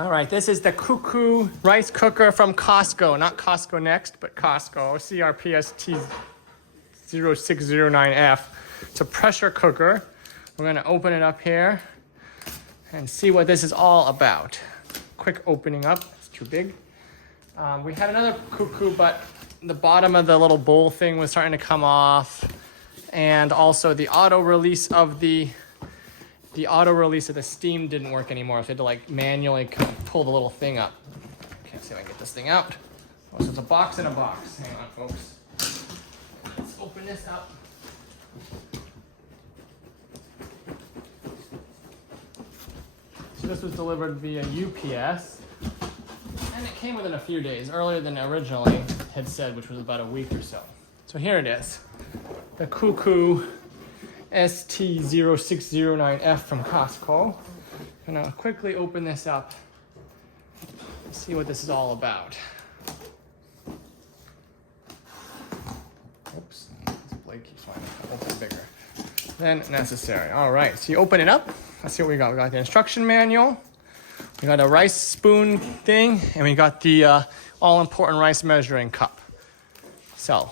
All right, this is the Cuckoo rice cooker from Costco. Not Costco Next, but Costco. CRP-ST0609F. It's a pressure cooker. We're gonna open it up here and see what this is all about. Quick opening up, it's too big. We had another Cuckoo, but the bottom of the little bowl thing was starting to come off. And also the auto release of the steam didn't work anymore. So I had to like manually pull the little thing up. Can't see if I can get this thing out. Oh, so it's a box in a box. Hang on, folks. Let's open this up. So this was delivered via UPS. And it came within a few days, earlier than originally had said, which was about a week or so. So here it is. The Cuckoo ST0609F from Costco. I'm gonna quickly open this up and see what this is all about. Oops, this blade keeps flying a little bit bigger than necessary. All right, so you open it up. Let's see what we got. We got the instruction manual. We got a rice spoon thing, and we got the all-important rice measuring cup. So,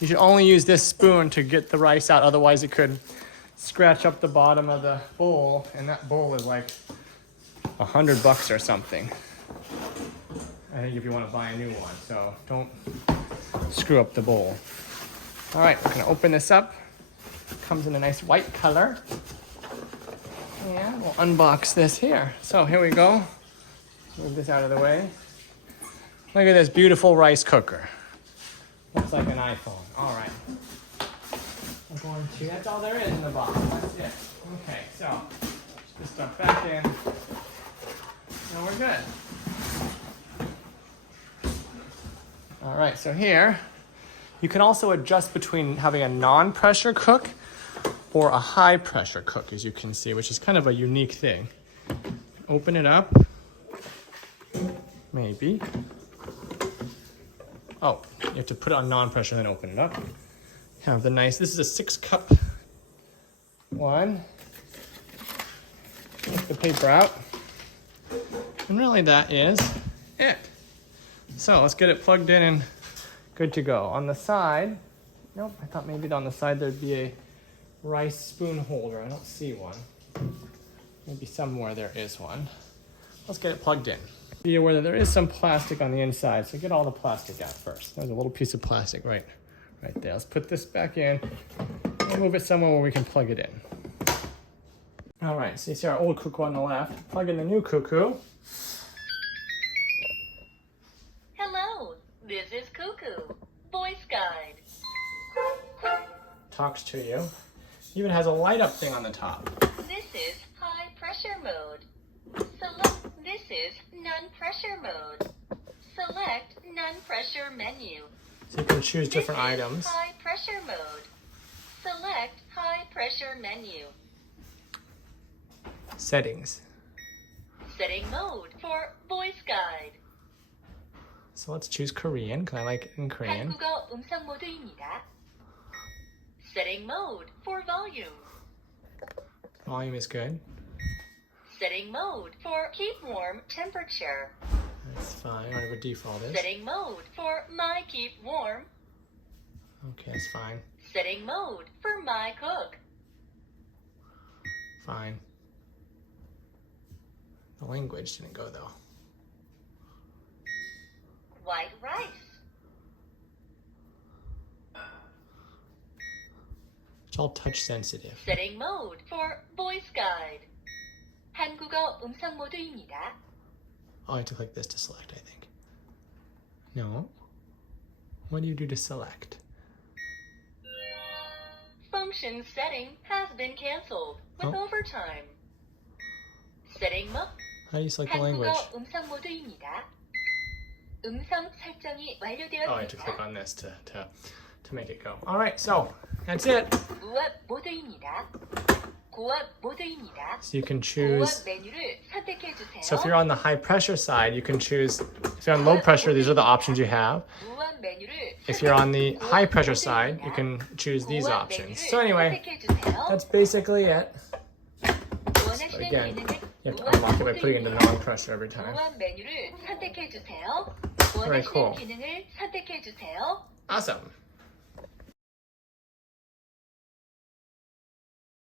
you should only use this spoon to get the rice out, otherwise it could scratch up the bottom of the bowl, and that bowl is like $100 or something. I think if you want to buy a new one, so don't screw up the bowl. All right, we're gonna open this up. Comes in a nice white color. And we'll unbox this here. So here we go. Move this out of the way. Look at this beautiful rice cooker. Looks like an iPhone. All right. I'm going to, that's all there is in the box. That's it. Okay, so put this stuff back in. Now we're good. All right, so here, you can also adjust between having a non-pressure cook or a high pressure cook, as you can see, which is kind of a unique thing. Open it up. Maybe. Oh, you have to put it on non-pressure, then open it up. Have the nice, this is a 6-cup one. Take the paper out. And really that is it. So let's get it plugged in and good to go. On the side, nope, I thought maybe on the side there'd be a rice spoon holder. I don't see one. Maybe somewhere there is one. Let's get it plugged in. Be aware that there is some plastic on the inside, so get all the plastic out first. There's a little piece of plastic right there. Let's put this back in and move it somewhere where we can plug it in. All right, so you see our old Cuckoo on the left. Plug in the new Cuckoo. Hello, this is Cuckoo, voice guide. Talks to you. Even has a light up thing on the top. This is high pressure mode. This is non-pressure mode. Select non-pressure menu. So you can choose different This is items. high pressure mode. Select high pressure menu. Settings. Setting mode for voice guide. So let's choose Korean, because I like it in Korean. 한국어 음성 모드입니다. Setting mode for volume. Volume is good. Setting mode for keep warm temperature. That's fine, whatever default is. Setting mode for my keep warm. Okay, that's fine. Setting mode for my cook. Fine. The language didn't go though. White rice. It's all touch sensitive. Setting mode for voice guide. 한국어 음성 모드입니다. Oh, I have to click this to select, I think. No. What do you do to select? Function setting has been canceled with Oh. overtime. Setting mode. How do you select the language? 한국어 음성 모드입니다. 음성 설정이 완료되었습니다. Oh, I have to click on this to make it go. All right, so that's it. 무압 모드입니다. 고압 모드입니다. So you can choose. 고압 메뉴를 선택해 주세요. So if you're on the high pressure side, you can choose. If you're on low pressure, these are the options you have. 무압 메뉴를 If you're on the high pressure side, you can choose these options. So anyway, that's basically it. 원하시는 again, 기능을 You have to unlock it by putting in the non-pressure every time. 무한 메뉴를 선택해 주세요. Very 원하시는 cool. 기능을 선택해 주세요. Awesome.